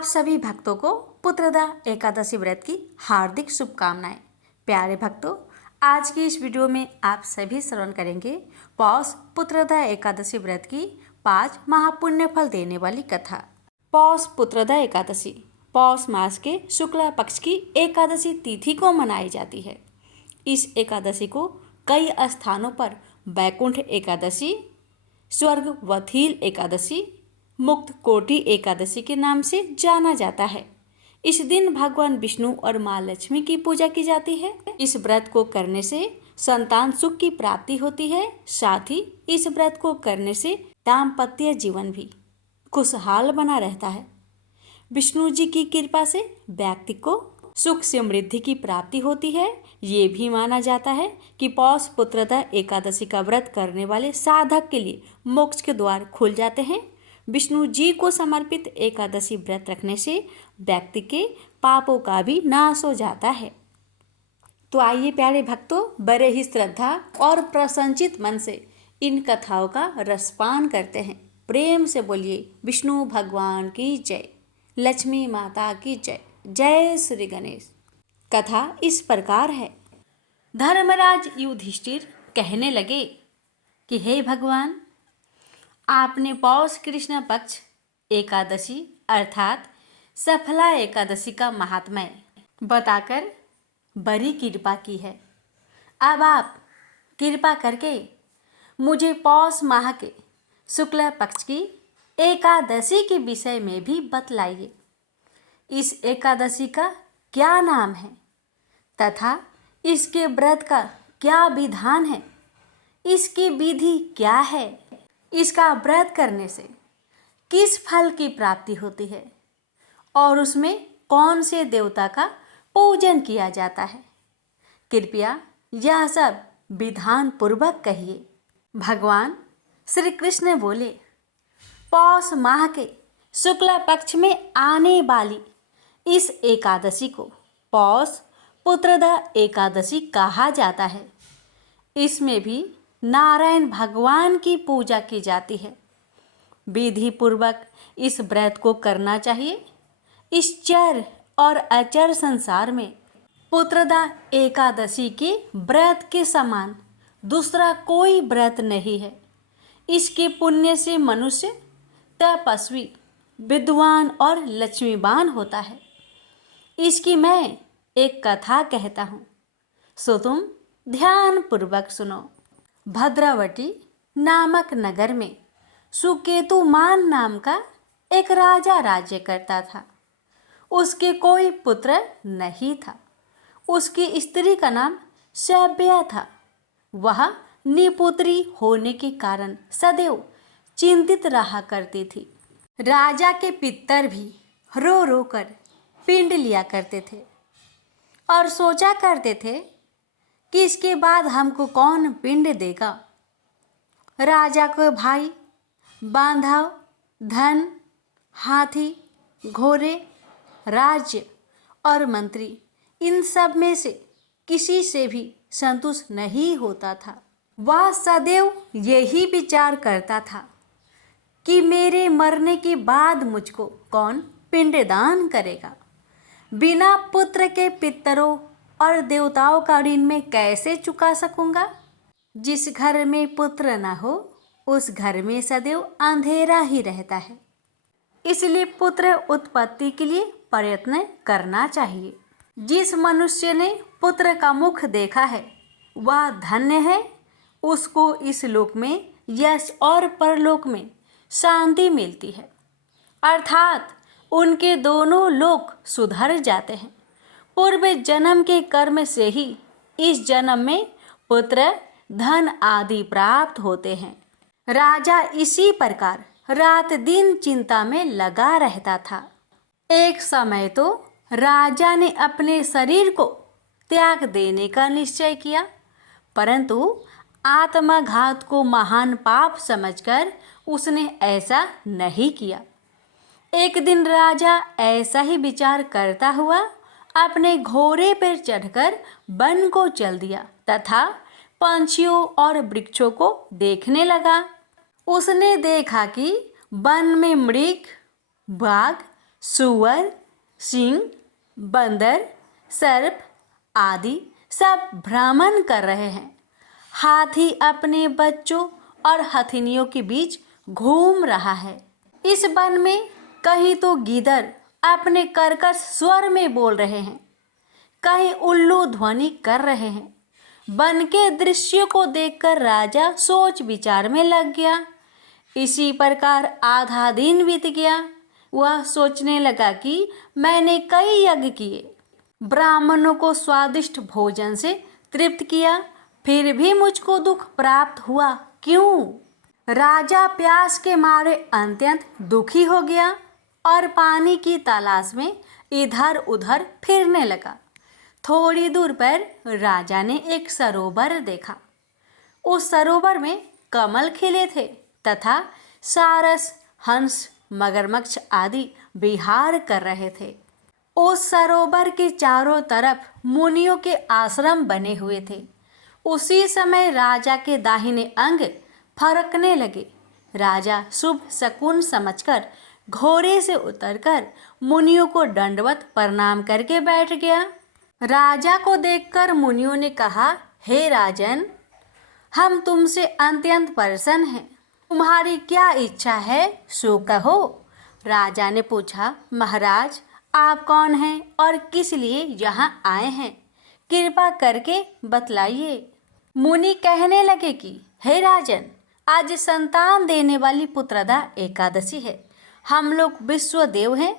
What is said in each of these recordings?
आप सभी भक्तों को पुत्रदा एकादशी व्रत की हार्दिक शुभकामनाएं। प्यारे भक्तों, आज की इस वीडियो में आप सभी श्रवण करेंगे पौष पुत्रदा एकादशी व्रत की 5 महापुण्य फल देने वाली कथा। पौष पुत्रदा एकादशी पौष मास के शुक्ला पक्ष की एकादशी तिथि को मनाई जाती है। इस एकादशी को कई स्थानों पर वैकुंठ एकादशी, स्वर्ग वथील एकादशी, मुक्त कोटि एकादशी के नाम से जाना जाता है। इस दिन भगवान विष्णु और माँ लक्ष्मी की पूजा की जाती है। इस व्रत को करने से संतान सुख की प्राप्ति होती है। साथ ही इस व्रत को करने से दाम्पत्य जीवन भी खुशहाल बना रहता है। विष्णु जी की कृपा से व्यक्ति को सुख समृद्धि की प्राप्ति होती है। ये भी माना जाता है कि पौष पुत्रदा एकादशी का व्रत करने वाले साधक के लिए मोक्ष के द्वार खुल जाते हैं। विष्णु जी को समर्पित एकादशी व्रत रखने से व्यक्ति के पापों का भी नाश हो जाता है। तो आइए प्यारे भक्तों, बड़े ही श्रद्धा और प्रसन्नचित मन से इन कथाओं का रसपान करते हैं। प्रेम से बोलिए विष्णु भगवान की जय, लक्ष्मी माता की जय, जय श्री गणेश। कथा इस प्रकार है। धर्मराज युधिष्ठिर कहने लगे कि हे भगवान, आपने पौष कृष्ण पक्ष एकादशी अर्थात सफला एकादशी का महात्म्य बताकर बड़ी कृपा की है। अब आप कृपा करके मुझे पौष माह के शुक्ल पक्ष की एकादशी के विषय में भी बतलाइए। इस एकादशी का क्या नाम है तथा इसके व्रत का क्या विधान है, इसकी विधि क्या है, इसका व्रत करने से किस फल की प्राप्ति होती है और उसमें कौन से देवता का पूजन किया जाता है। कृपया यह सब विधान पूर्वक कहिए। भगवान श्री कृष्ण बोले, पौष माह के शुक्ला पक्ष में आने वाली इस एकादशी को पौष पुत्रदा एकादशी कहा जाता है। इसमें भी नारायण भगवान की पूजा की जाती है। विधि पूर्वक इस व्रत को करना चाहिए। इस चर और अचर संसार में पुत्रदा एकादशी के व्रत के समान दूसरा कोई व्रत नहीं है। इसके पुण्य से मनुष्य तपस्वी, विद्वान और लक्ष्मीवान होता है। इसकी मैं एक कथा कहता हूँ, सो तुम ध्यान पूर्वक सुनो। भद्रावती नामक नगर में सुकेतुमान नाम का एक राजा राज्य करता था। उसके कोई पुत्र नहीं था। उसकी स्त्री का नाम सभ्या था। वह निपुत्री होने के कारण सदैव चिंतित रहा करती थी। राजा के पितर भी रो रो कर पिंड लिया करते थे और सोचा करते थे कि इसके बाद हमको कौन पिंड देगा। राजा को भाई, बांधव, धन, हाथी, घोड़े, राज्य और मंत्री, इन सब में से किसी से भी संतुष्ट नहीं होता था। वह सदैव यही विचार करता था कि मेरे मरने के बाद मुझको कौन पिंडदान करेगा। बिना पुत्र के पितरों और देवताओं का ऋण मैं कैसे चुका सकूंगा। जिस घर में पुत्र न हो उस घर में सदैव अंधेरा ही रहता है। इसलिए पुत्र उत्पत्ति के लिए प्रयत्न करना चाहिए। जिस मनुष्य ने पुत्र का मुख देखा है वह धन्य है। उसको इस लोक में यश और परलोक में शांति मिलती है, अर्थात उनके दोनों लोक सुधर जाते हैं। पूर्व जन्म के कर्म से ही इस जन्म में पुत्र, धन आदि प्राप्त होते हैं। राजा इसी प्रकार रात दिन चिंता में लगा रहता था। एक समय तो राजा ने अपने शरीर को त्याग देने का निश्चय किया, परंतु आत्मघात को महान पाप समझकर उसने ऐसा नहीं किया। एक दिन राजा ऐसा ही विचार करता हुआ अपने घोड़े पर चढ़कर वन को चल दिया तथा पंछियों और वृक्षों को देखने लगा। उसने देखा कि वन में मृग, बाघ, सूअर, सिंह, बंदर, सर्प आदि सब भ्रमण कर रहे हैं। हाथी अपने बच्चों और हथिनियों के बीच घूम रहा है। इस वन में कहीं तो गीदड़ अपने कर्कश स्वर में बोल रहे हैं, कहीं उल्लू ध्वनि कर रहे हैं। वन के दृश्य को देखकर राजा सोच विचार में लग गया। इसी प्रकार आधा दिन बीत गया। वह सोचने लगा कि मैंने कई यज्ञ किए, ब्राह्मणों को स्वादिष्ट भोजन से तृप्त किया, फिर भी मुझको दुख प्राप्त हुआ, क्यों? राजा प्यास के मारे अत्यंत दुखी हो गया और पानी की तलाश में इधर उधर फिरने लगा। थोड़ी दूर पर राजा ने एक सरोवर देखा। उस सरोवर में कमल खिले थे तथा सारस, हंस, मगरमच्छ आदि विहार कर रहे थे। उस सरोवर के चारों तरफ मुनियों के आश्रम बने हुए थे। उसी समय राजा के दाहिने अंग फरकने लगे। राजा शुभ शकुन समझकर घोड़े से उतरकर मुनियों को दंडवत प्रणाम करके बैठ गया। राजा को देखकर मुनियों ने कहा, हे राजन, हम तुमसे अत्यंत प्रसन्न हैं। तुम्हारी क्या इच्छा है, सो कहो। राजा ने पूछा, महाराज, आप कौन हैं और किस लिए यहाँ आए हैं? कृपा करके बतलाइए। मुनि कहने लगे कि हे राजन, आज संतान देने वाली पुत्रदा एकादशी है। हम लोग विश्वदेव हैं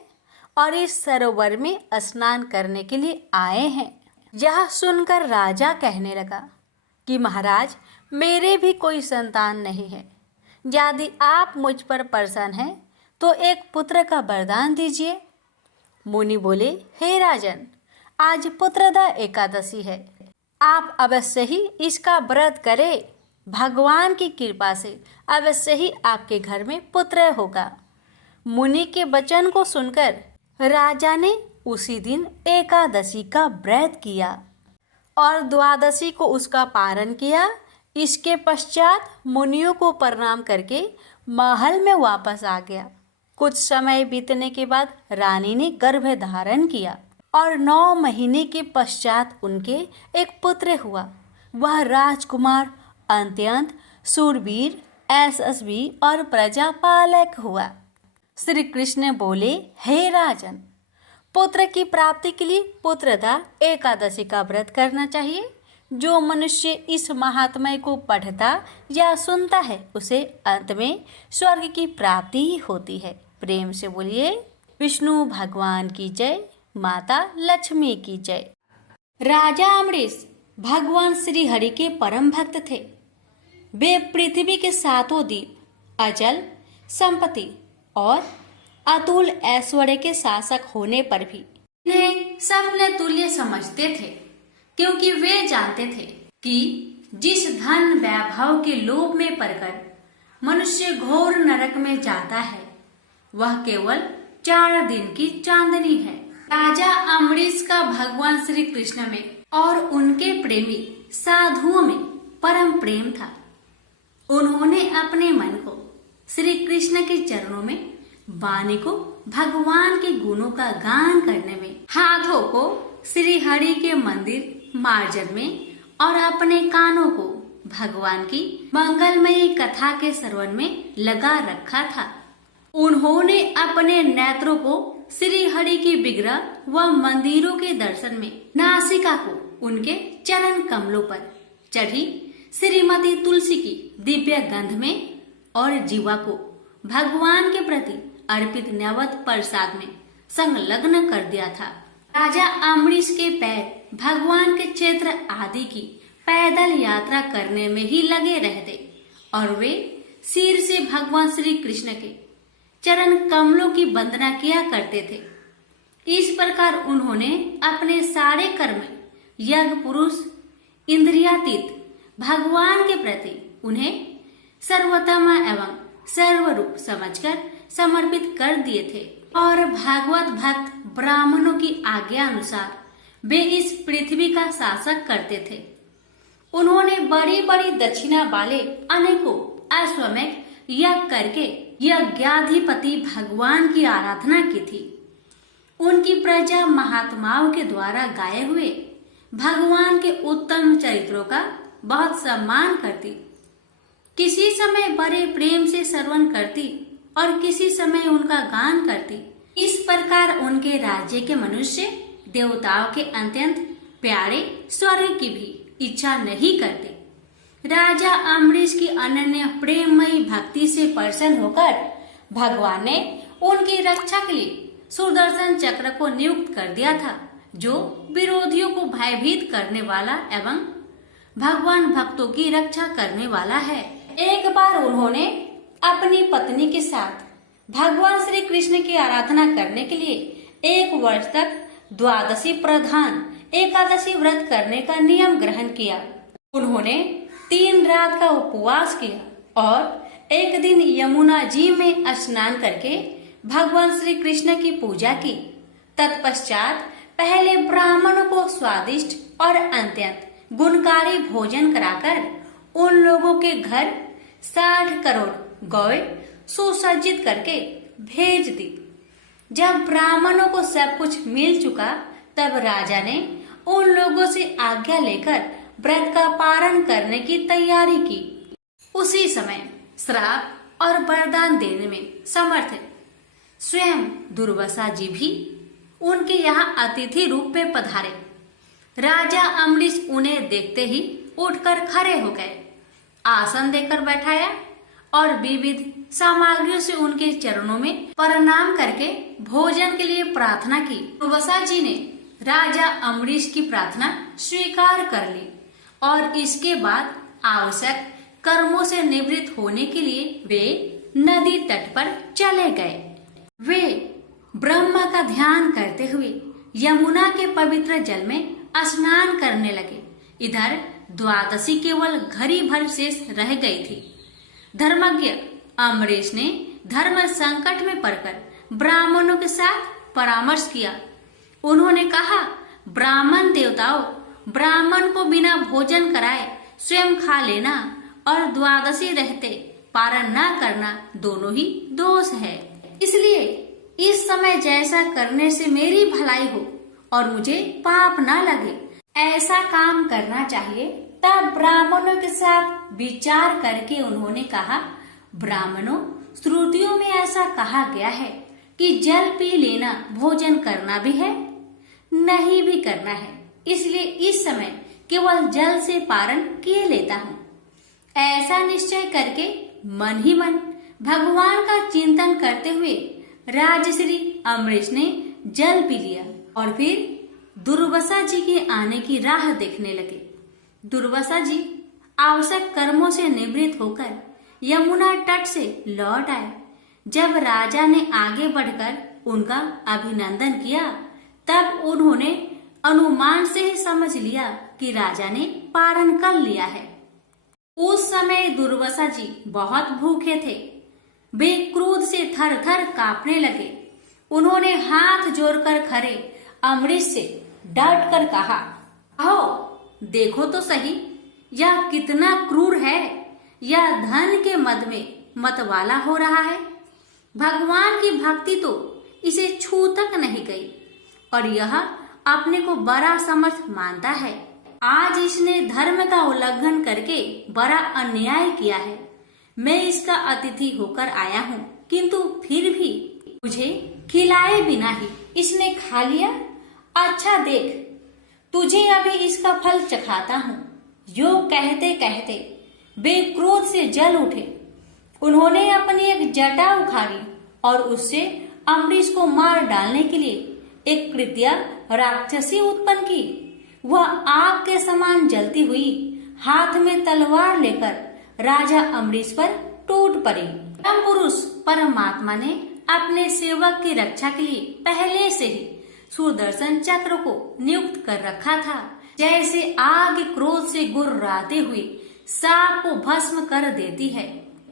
और इस सरोवर में स्नान करने के लिए आए हैं। यह सुनकर राजा कहने लगा कि महाराज, मेरे भी कोई संतान नहीं है। यदि आप मुझ पर प्रसन्न हैं तो एक पुत्र का वरदान दीजिए। मुनि बोले, हे राजन, आज पुत्रदा एकादशी है। आप अवश्य ही इसका व्रत करें। भगवान की कृपा से अवश्य ही आपके घर में पुत्र होगा। मुनि के वचन को सुनकर राजा ने उसी दिन एकादशी का व्रत किया और द्वादशी को उसका पारण किया। इसके पश्चात मुनियों को प्रणाम करके महल में वापस आ गया। कुछ समय बीतने के बाद रानी ने गर्भ धारण किया और 9 महीने के पश्चात उनके एक पुत्र हुआ। वह राजकुमार अत्यंत शूरवीर, यशस्वी और प्रजापालक हुआ। श्री कृष्ण बोले, हे राजन, पुत्र की प्राप्ति के लिए पुत्रदा एकादशी का व्रत करना चाहिए। जो मनुष्य इस महात्म्य को पढ़ता या सुनता है उसे अंत में स्वर्ग की प्राप्ति ही होती है। प्रेम से बोलिए विष्णु भगवान की जय, माता लक्ष्मी की जय। राजा अम्बरीश भगवान श्री हरि के परम भक्त थे। वे पृथ्वी के 7 द्वीप, अचल संपत्ति और अतुल ऐश्वर्य के शासक होने पर भी इन्हें सपने तुल्य समझते थे, क्योंकि वे जानते थे कि जिस धन वैभव के लोभ में पड़कर मनुष्य घोर नरक में जाता है वह केवल 4 दिन की चांदनी है। राजा अम्बरीश का भगवान श्री कृष्ण में और उनके प्रेमी साधुओं में परम प्रेम था। उन्होंने अपने मन को श्री कृष्ण के चरणों में, वाणी को भगवान के गुणों का गान करने में, हाथों को श्री हरि के मंदिर मार्जन में और अपने कानों को भगवान की मंगलमयी कथा के श्रवण में लगा रखा था। उन्होंने अपने नेत्रों को श्री हरि के विग्रह व मंदिरों के दर्शन में, नासिका को उनके चरण कमलों पर चढ़ी श्रीमती तुलसी की दिव्य गंध में और जीवा को भगवान के प्रति अर्पित नैवेद्य प्रसाद में संलग्न कर दिया था। राजा अम्बरीश के पैर भगवान के क्षेत्र आदि की पैदल यात्रा करने में ही लगे रहते और वे सिर से भगवान श्री कृष्ण के चरण कमलों की वंदना किया करते थे। इस प्रकार उन्होंने अपने सारे कर्म यज्ञ पुरुष इंद्रियातीत भगवान के प्रति उन्हें सर्वोत्तम एवं सर्वरूप समझकर समर्पित कर दिए थे और भागवत भक्त ब्राह्मणों की आज्ञा अनुसार वे इस पृथ्वी का शासक करते थे। उन्होंने बड़ी बड़ी दक्षिणा वाले अनेकों अश्वमेध यज्ञ करके यज्ञाधिपति भगवान की आराधना की थी। उनकी प्रजा महात्माओं के द्वारा गाए हुए भगवान के उत्तम चरित्रों का बहुत सम्मान करती। किसी समय बड़े प्रेम से श्रवण करती और किसी समय उनका गान करती। इस प्रकार उनके राज्य के मनुष्य देवताओं के अत्यंत प्यारे स्वर्ग की भी इच्छा नहीं करते। राजा अम्बरीश की अनन्य प्रेममयी भक्ति से प्रसन्न होकर भगवान ने उनकी रक्षा के लिए सुदर्शन चक्र को नियुक्त कर दिया था, जो विरोधियों को भयभीत करने वाला एवं भगवान भक्तों की रक्षा करने वाला है। एक बार उन्होंने अपनी पत्नी के साथ भगवान श्री कृष्ण की आराधना करने के लिए 1 वर्ष तक द्वादशी प्रधान एकादशी व्रत करने का नियम ग्रहण किया। उन्होंने 3 रात का उपवास किया और एक दिन यमुना जी में स्नान करके भगवान श्री कृष्ण की पूजा की। तत्पश्चात पहले ब्राह्मणों को स्वादिष्ट और अत्यंत गुणकारी भोजन कराकर उन लोगों के घर 60 करोड़ गौएं सुसज्जित करके भेज दी। जब ब्राह्मणों को सब कुछ मिल चुका, तब राजा ने उन लोगों से आज्ञा लेकर व्रत का पारण करने की तैयारी की। उसी समय श्राप और वरदान देने में समर्थ स्वयं दुर्वासा जी भी उनके यहाँ अतिथि रूप में पधारे। राजा अम्बरीश उन्हें देखते ही उठकर खड़े हो गए, आसन देकर बैठाया और विविध सामग्रियों से उनके चरणों में प्रणाम करके भोजन के लिए प्रार्थना की। दुर्वासा जी ने राजा अम्बरीश की प्रार्थना स्वीकार कर ली और इसके बाद आवश्यक कर्मों से निवृत्त होने के लिए वे नदी तट पर चले गए। वे ब्रह्मा का ध्यान करते हुए यमुना के पवित्र जल में स्नान करने लगे। इधर द्वादशी केवल घड़ी भर शेष रह गई थी। धर्मज्ञ अम्बरीश ने धर्म संकट में पड़कर ब्राह्मणों के साथ परामर्श किया। उन्होंने कहा, ब्राह्मण देवताओं, ब्राह्मण को बिना भोजन कराए स्वयं खा लेना और द्वादशी रहते पारण न करना दोनों ही दोष है। इसलिए इस समय जैसा करने से मेरी भलाई हो और मुझे पाप न लगे, ऐसा काम करना चाहिए। तब ब्राह्मणों के साथ विचार करके उन्होंने कहा, ब्राह्मणों, श्रुतियों में ऐसा कहा गया है कि जल पी लेना भोजन करना भी है, नहीं भी करना है। इसलिए इस समय केवल जल से पारण किए लेता हूँ। ऐसा निश्चय करके मन ही मन भगवान का चिंतन करते हुए राजश्री अम्बरीश ने जल पी लिया और फिर दुर्वासा जी के आने की राह देखने लगे। दुर्वासा जी आवश्यक कर्मों से निवृत्त होकर यमुना तट से लौट आए। जब राजा ने आगे बढ़कर उनका अभिनंदन किया, तब उन्होंने अनुमान से ही समझ लिया कि राजा ने पारण कर लिया है। उस समय दुर्वासा जी बहुत भूखे थे। वे क्रोध से थर थर कांपने लगे। उन्होंने हाथ जोड़कर खड़े अम्बरीश से डट कर कहा, आओ देखो तो सही, यह कितना क्रूर है। यह धन के मद में मतवाला हो रहा है। भगवान की भक्ति तो इसे छू तक नहीं गई और यह अपने को बड़ा समर्थ मानता है। आज इसने धर्म का उल्लंघन करके बड़ा अन्याय किया है। मैं इसका अतिथि होकर आया हूँ, किंतु फिर भी मुझे खिलाए बिना ही इसने खा लिया। अच्छा देख, तुझे अभी इसका फल चखाता हूँ। यो कहते कहते वे क्रोध से जल उठे। उन्होंने अपनी एक जटा उखाड़ी और उससे अम्बरीश को मार डालने के लिए एक कृत्या राक्षसी उत्पन्न की। वह आग के समान जलती हुई हाथ में तलवार लेकर राजा अम्बरीश पर टूट पड़ी। परम पुरुष परमात्मा ने अपने सेवक की रक्षा के लिए पहले से ही सुदर्शन चक्र को नियुक्त कर रखा था। जैसे आग क्रोध से गुर्राते हुए सांप को भस्म कर देती है,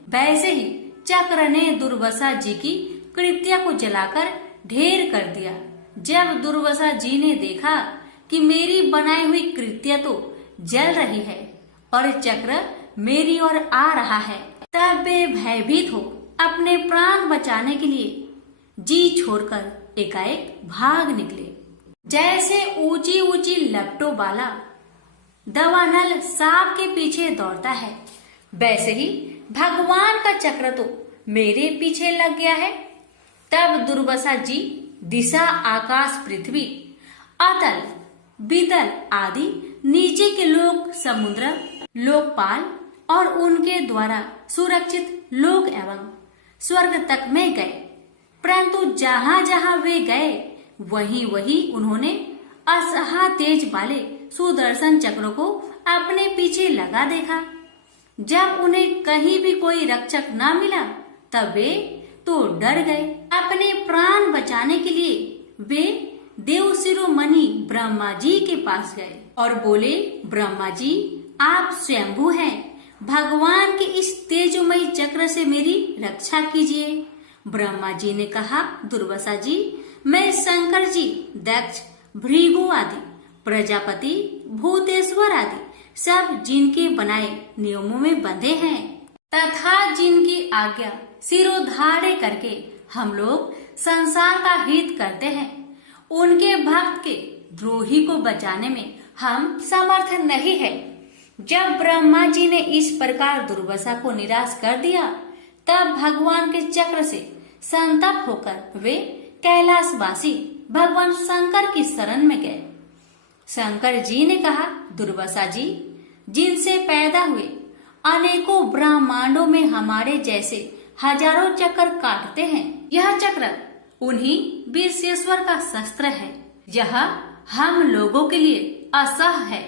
वैसे ही चक्र ने दुर्वासा जी की कृत्या को जलाकर ढेर कर दिया। जब दुर्वासा जी ने देखा कि मेरी बनाई हुई कृत्या तो जल रही है और चक्र मेरी ओर आ रहा है, तब वे भयभीत हो अपने प्राण बचाने के लिए जी छोड़कर एकाएक भाग निकले। जैसे ऊंची ऊंची लपटों वाला दवानल सांप के पीछे दौड़ता है, वैसे ही भगवान का चक्र तो मेरे पीछे लग गया है। तब दुर्वासा जी दिशा, आकाश, पृथ्वी, अतल, वितल आदि नीचे के लोक, समुद्र, लोकपाल और उनके द्वारा सुरक्षित लोक एवं स्वर्ग तक में गए। परंतु जहां जहां वे गए वहीं वहीं उन्होंने असहा तेज वाले सुदर्शन चक्र को अपने पीछे लगा देखा। जब उन्हें कहीं भी कोई रक्षक न मिला तब वे तो डर गए। अपने प्राण बचाने के लिए वे देव शिरोमणि ब्रह्मा जी के पास गए और बोले, ब्रह्मा जी आप स्वयंभू हैं, भगवान के इस तेजोमयी चक्र से मेरी रक्षा कीजिए। ब्रह्मा जी ने कहा, दुर्वासा जी मैं शंकर जी, दक्ष, भृगु आदि, प्रजापति, भूतेश्वर आदि सब जिनके बनाए नियमों में बंधे हैं तथा जिनकी आज्ञा सिरोधार्य करके हम लोग संसार का हित करते हैं, उनके भक्त के द्रोही को बचाने में हम समर्थ नहीं है। जब ब्रह्मा जी ने इस प्रकार दुर्वासा को निराश कर दिया तब भगवान के चक्र से संतप्त होकर वे कैलाशवासी भगवान शंकर की शरण में गए। शंकर जी ने कहा, दुर्वासा जी जिनसे पैदा हुए अनेकों ब्रह्मांडों में हमारे जैसे हजारों चक्र काटते हैं, यह चक्र उन्हीं विश्वेश्वर का शस्त्र है, यह हम लोगों के लिए असह है।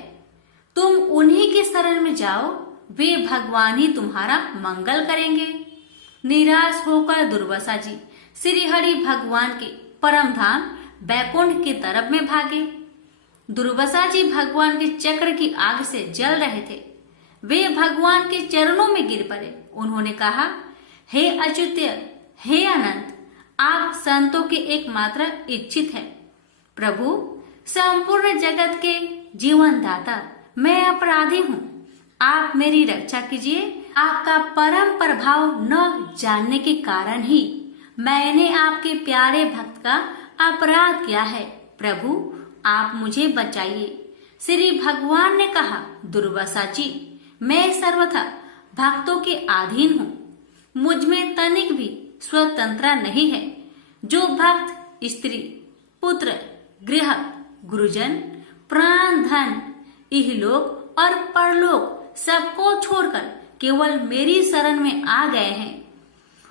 तुम उन्हीं की शरण में जाओ, वे भगवान ही तुम्हारा मंगल करेंगे। निराश होकर दुर्वासा जी श्री हरि भगवान के परम धाम बैकुंठ की तरफ में भागे। दुर्वासा जी भगवान के चक्र की आग से जल रहे थे। वे भगवान के चरणों में गिर पड़े। उन्होंने कहा, हे अच्युत, हे अनंत, आप संतों के एकमात्र इच्छित है। प्रभु संपूर्ण जगत के जीवन दाता, मैं अपराधी हूँ, आप मेरी रक्षा कीजिए। आपका परम प्रभाव न जानने के कारण ही मैंने आपके प्यारे भक्त का अपराध किया है। प्रभु आप मुझे बचाइए। श्री भगवान ने कहा, दुर्वासा जी मैं सर्वथा भक्तों के अधीन हूँ, मुझ में तनिक भी स्वतंत्रता नहीं है। जो भक्त स्त्री, पुत्र, गृह, गुरुजन, प्राण, धन, इहलोक और परलोक सबको छोड़कर केवल मेरी शरण में आ गए हैं,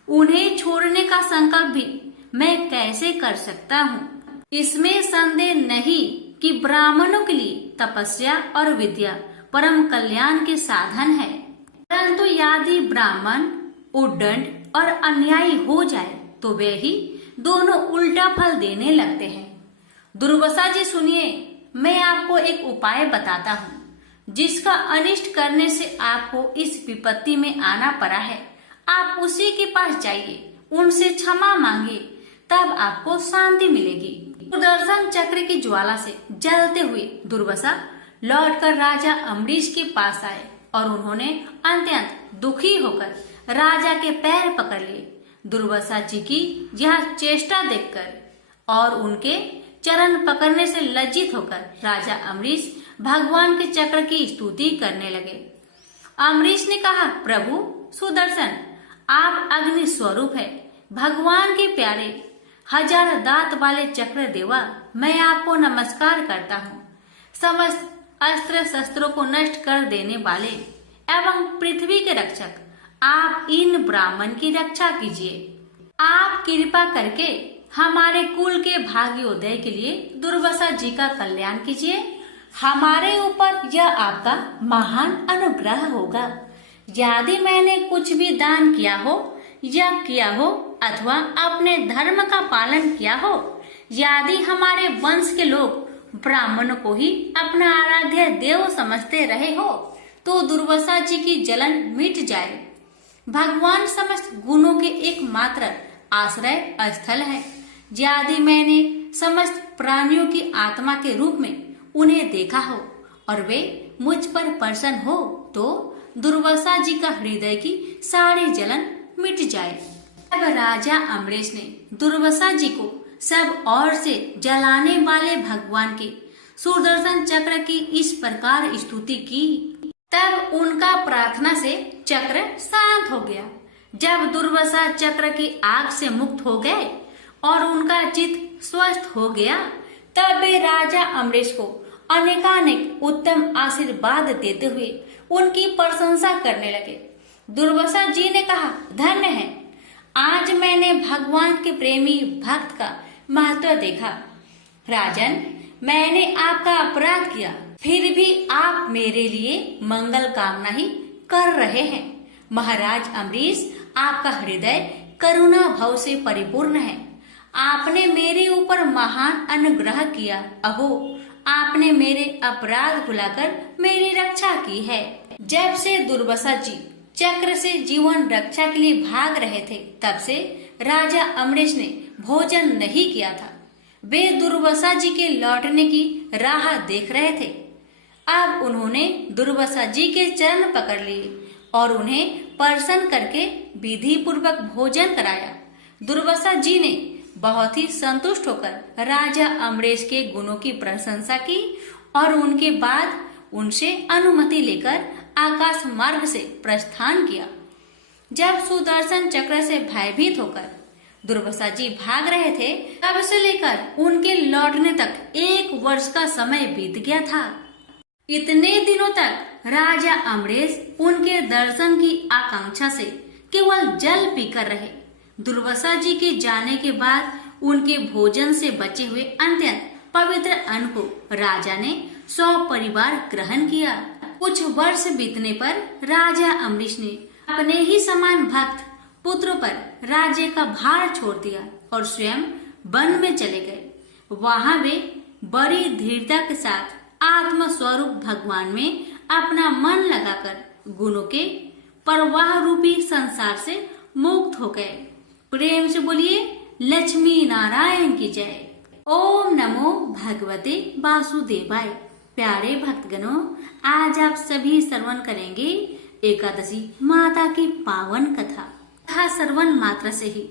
उन्हें छोड़ने का संकल्प भी मैं कैसे कर सकता हूँ। इसमें संदेह नहीं कि ब्राह्मणों के लिए तपस्या और विद्या परम कल्याण के साधन है, परंतु यदि ब्राह्मण उद्दंड और अन्यायी हो जाए तो वे ही दोनों उल्टा फल देने लगते हैं। दुर्वासा जी सुनिए, मैं आपको एक उपाय बताता हूँ जिसका अनिष्ट करने से आपको इस विपत्ति में आना पड़ा है। आप उसी के पास जाइए, उनसे क्षमा मांगिए, तब आपको शांति मिलेगी। सुदर्शन चक्र की ज्वाला से जलते हुए दुर्वासा लौटकर राजा अम्बरीश के पास आए और उन्होंने अत्यंत दुखी होकर राजा के पैर पकड़ लिए। दुर्वासा जी की यह चेष्टा देखकर और उनके चरण पकड़ने से लज्जित होकर राजा अम्बरीश भगवान के चक्र की स्तुति करने लगे। अम्बरीश ने कहा, प्रभु सुदर्शन आप अग्नि स्वरूप है, भगवान के प्यारे हजार दांत वाले चक्र देवा, मैं आपको नमस्कार करता हूँ। समस्त अस्त्र शस्त्रों को नष्ट कर देने वाले एवं पृथ्वी के रक्षक, आप इन ब्राह्मण की रक्षा कीजिए। आप कृपा करके हमारे कुल के भाग्योदय के लिए दुर्वासा जी का कल्याण कीजिए। हमारे ऊपर यह आपका महान अनुग्रह होगा। यदि मैंने कुछ भी दान किया हो या किया हो अथवा अपने धर्म का पालन किया हो, यदि हमारे वंश के लोग ब्राह्मणों को ही अपना आराध्य देव समझते रहे हो तो दुर्वासा जी की जलन मिट जाए। भगवान समस्त गुणों के एकमात्र आश्रय स्थल है। यदि मैंने समस्त प्राणियों की आत्मा के रूप में उन्हें देखा हो और वे मुझ पर प्रसन्न हो तो दुर्वासा जी का हृदय की सारी जलन मिट जाए। अब राजा अम्बरीश ने दुर्वासा जी को सब ओर से जलाने वाले भगवान के सुदर्शन चक्र की इस प्रकार स्तुति की। तब उनका प्रार्थना से चक्र शांत हो गया। जब दुर्वासा चक्र की आग से मुक्त हो गए और उनका चित्त स्वस्थ हो गया, तब वे राजा अम्बरीश को अनेकानेक उत्तम आशीर्वाद देते हुए उनकी प्रशंसा करने लगे। दुर्वासा जी ने कहा, धन्य है, आज मैंने भगवान के प्रेमी भक्त का महत्व देखा। राजन, मैंने आपका अपराध किया, फिर भी आप मेरे लिए मंगल कामना ही कर रहे हैं। महाराज अम्बरीश, आपका हृदय करुणा भाव से परिपूर्ण है। आपने मेरे ऊपर महान अनुग्रह किया। अहो, आपने मेरे अपराध भुलाकर मेरी रक्षा की है। जब से दुर्वासा जी चक्र से जीवन रक्षा के लिए भाग रहे थे, तब से राजा अम्बरीश ने भोजन नहीं किया था। वे दुर्वासा जी के लौटने की राह देख रहे थे। अब उन्होंने दुर्वासा जी के चरण पकड़ लिए और उन्हें प्रसन्न करके विधि पूर्वक भोजन कराया। दुर्वासा जी ने बहुत ही संतुष्ट होकर राजा अम्बरीश के गुणों की प्रशंसा की और उनके बाद उनसे अनुमति लेकर आकाश मार्ग से प्रस्थान किया। जब सुदर्शन चक्र से भयभीत होकर दुर्वासा जी भाग रहे थे, तब से लेकर उनके लौटने तक 1 वर्ष का समय बीत गया था। इतने दिनों तक राजा अम्बरीश उनके दर्शन की आकांक्षा से केवल जल पीकर रहे। दुर्वासा जी के जाने के बाद उनके भोजन से बचे हुए अत्यंत पवित्र अन्न को राजा ने सपरिवार ग्रहण किया। कुछ वर्ष बीतने पर राजा अम्बरीश ने अपने ही समान भक्त पुत्र पर राज्य का भार छोड़ दिया और स्वयं वन में चले गए। वहां वे बड़ी दृढ़ता के साथ आत्म स्वरूप भगवान में अपना मन लगाकर गुणों के प्रवाह रूपी संसार से मुक्त हो गए। प्रेम से बोलिए लक्ष्मी नारायण की जय। ओम नमो भगवते वासुदेवाय। प्यारे भक्तगणों, आज आप सभी श्रवण करेंगे एकादशी माता की पावन कथा श्रवण मात्र से ही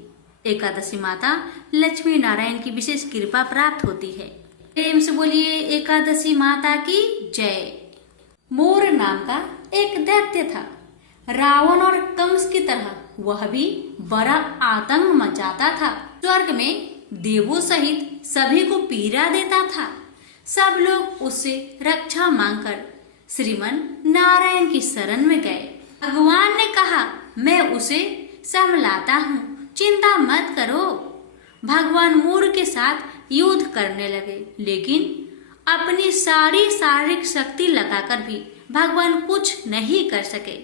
एकादशी माता लक्ष्मी नारायण की विशेष कृपा प्राप्त होती है। प्रेम से बोलिए एकादशी माता की जय। मोर नाम का एक दैत्य था। रावण और कंस की तरह वह भी बड़ा आतंक मचाता था। स्वर्ग में देवों सहित सभी को पीड़ा देता था। सब लोग उससे रक्षा मांगकर श्रीमन नारायण की शरण में गए। भगवान ने कहा, मैं उसे संभलाता हूँ, चिंता मत करो। भगवान मोर के साथ युद्ध करने लगे, लेकिन अपनी सारी शारीरिक शक्ति लगाकर भी भगवान कुछ नहीं कर सके।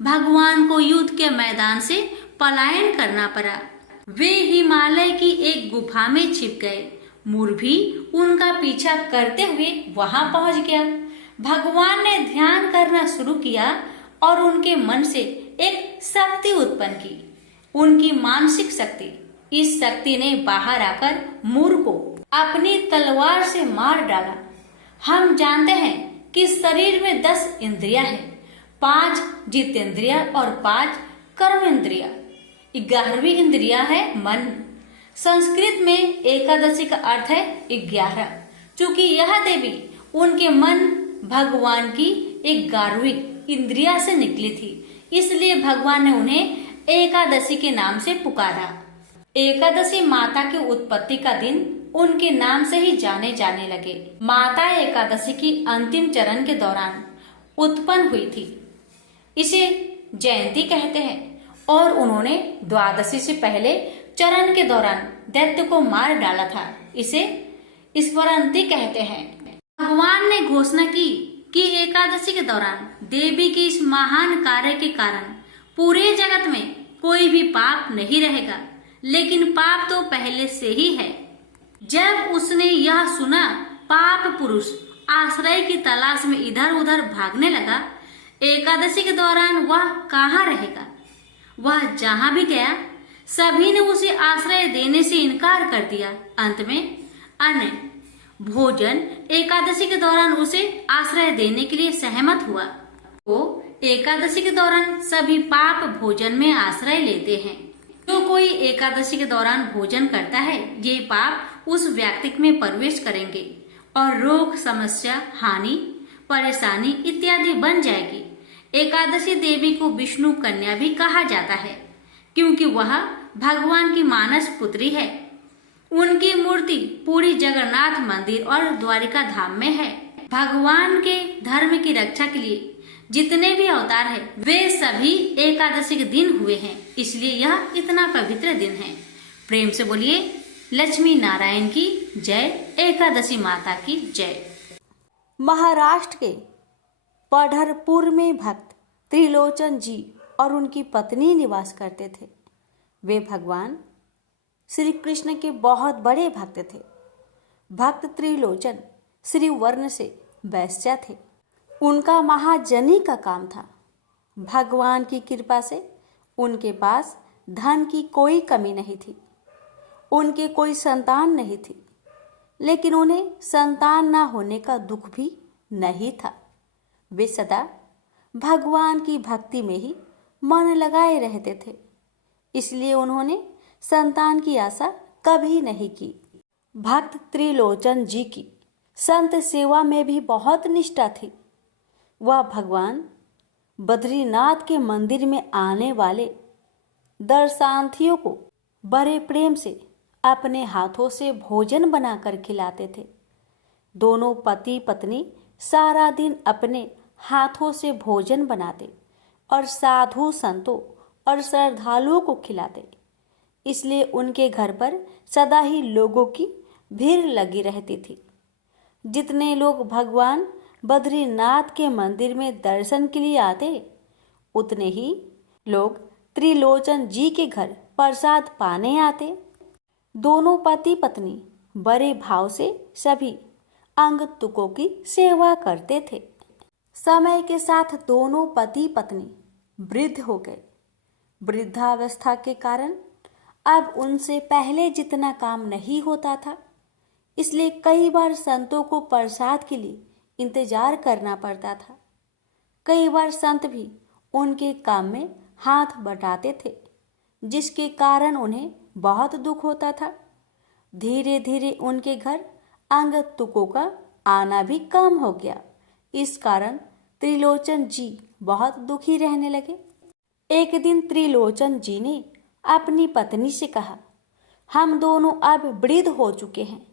भगवान को युद्ध के मैदान से पलायन करना पड़ा। वे हिमालय की एक गुफा में छिप गए। मोर भी उनका पीछा करते हुए वहां पहुंच गया। भगवान ने ध्यान करना शुरू किया और उनके मन से एक शक्ति उत्पन्न की, उनकी मानसिक शक्ति। इस शक्ति ने बाहर आकर मोर को अपनी तलवार से मार डाला। हम जानते हैं कि शरीर में 10 इंद्रियां हैं, 5 जितेंद्रिय और 5 कर्म इंद्रिया। 11वीं इंद्रिया है मन। संस्कृत में एकादशी का अर्थ है 11। चूंकि यह देवी उनके मन भगवान की 11वीं इंद्रिया से निकली थी, इसलिए भगवान ने उन्हें एकादशी के नाम से पुकारा। एकादशी माता की उत्पत्ति का दिन उनके नाम से ही जाने जाने लगे। माता एकादशी की अंतिम चरण के दौरान उत्पन्न हुई थी, इसे जयंती कहते हैं। और उन्होंने द्वादशी से पहले चरण के दौरान दैत्य को मार डाला था, इसे ईश्वरंती कहते हैं। भगवान ने घोषणा की कि एकादशी के दौरान देवी के इस महान कार्य के कारण पूरे जगत में कोई भी पाप नहीं रहेगा, लेकिन पाप तो पहले से ही है। जब उसने यह सुना, पाप पुरुष आश्रय की तलाश में इधर उधर भागने लगा। एकादशी के दौरान वह कहाँ रहेगा? वह जहाँ भी गया, सभी ने उसे आश्रय देने से इनकार कर दिया। अंत में अन्न भोजन एकादशी के दौरान उसे आश्रय देने के लिए सहमत हुआ। वो एकादशी के दौरान सभी पाप भोजन में आश्रय लेते हैं। जो कोई एकादशी के दौरान भोजन करता है, ये पाप उस व्यक्ति में प्रवेश करेंगे और रोग, समस्या, हानि, परेशानी इत्यादि बन जाएगी। एकादशी देवी को विष्णु कन्या भी कहा जाता है, क्योंकि वह भगवान की मानस पुत्री है। उनकी मूर्ति पूरी जगन्नाथ मंदिर और द्वारिका धाम में है। भगवान के धर्म की रक्षा के लिए जितने भी अवतार हैं, वे सभी एकादशी के दिन हुए हैं, इसलिए यह इतना पवित्र दिन है। प्रेम से बोलिए लक्ष्मी नारायण की जय, एकादशी माता की जय। महाराष्ट्र के पढ़रपुर में भक्त त्रिलोचन जी और उनकी पत्नी निवास करते थे। वे भगवान श्री कृष्ण के बहुत बड़े भक्त थे। भक्त त्रिलोचन श्री वर्ण से वैश्य थे। उनका महाजनी का काम था। भगवान की कृपा से उनके पास धन की कोई कमी नहीं थी। उनके कोई संतान नहीं थी, लेकिन उन्हें संतान ना होने का दुख भी नहीं था। वे सदा भगवान की भक्ति में ही मन लगाए रहते थे, इसलिए उन्होंने संतान की आशा कभी नहीं की। भक्त त्रिलोचन जी की संत सेवा में भी बहुत निष्ठा थी। वह भगवान बद्रीनाथ के मंदिर में आने वाले दर्शनार्थियों को बड़े प्रेम से अपने हाथों से भोजन बनाकर खिलाते थे। दोनों पति पत्नी सारा दिन अपने हाथों से भोजन बनाते और साधु संतों और श्रद्धालुओं को खिलाते। इसलिए उनके घर पर सदा ही लोगों की भीड़ लगी रहती थी। जितने लोग भगवान बद्रीनाथ के मंदिर में दर्शन के लिए आते, उतने ही लोग त्रिलोचन जी के घर प्रसाद पाने आते। दोनों पति पत्नी बड़े भाव से सभी आगंतुकों की सेवा करते थे। समय के साथ दोनों पति पत्नी वृद्ध हो गए। वृद्धावस्था के कारण अब उनसे पहले जितना काम नहीं होता था, इसलिए कई बार संतों को प्रसाद के लिए इंतजार करना पड़ता था। कई बार संत भी उनके काम में हाथ बटाते थे, जिसके कारण उन्हें बहुत दुख होता था। धीरे धीरे उनके घर आगंतुकों का आना भी कम हो गया। इस कारण त्रिलोचन जी बहुत दुखी रहने लगे। एक दिन त्रिलोचन जी ने अपनी पत्नी से कहा, हम दोनों अब वृद्ध हो चुके हैं,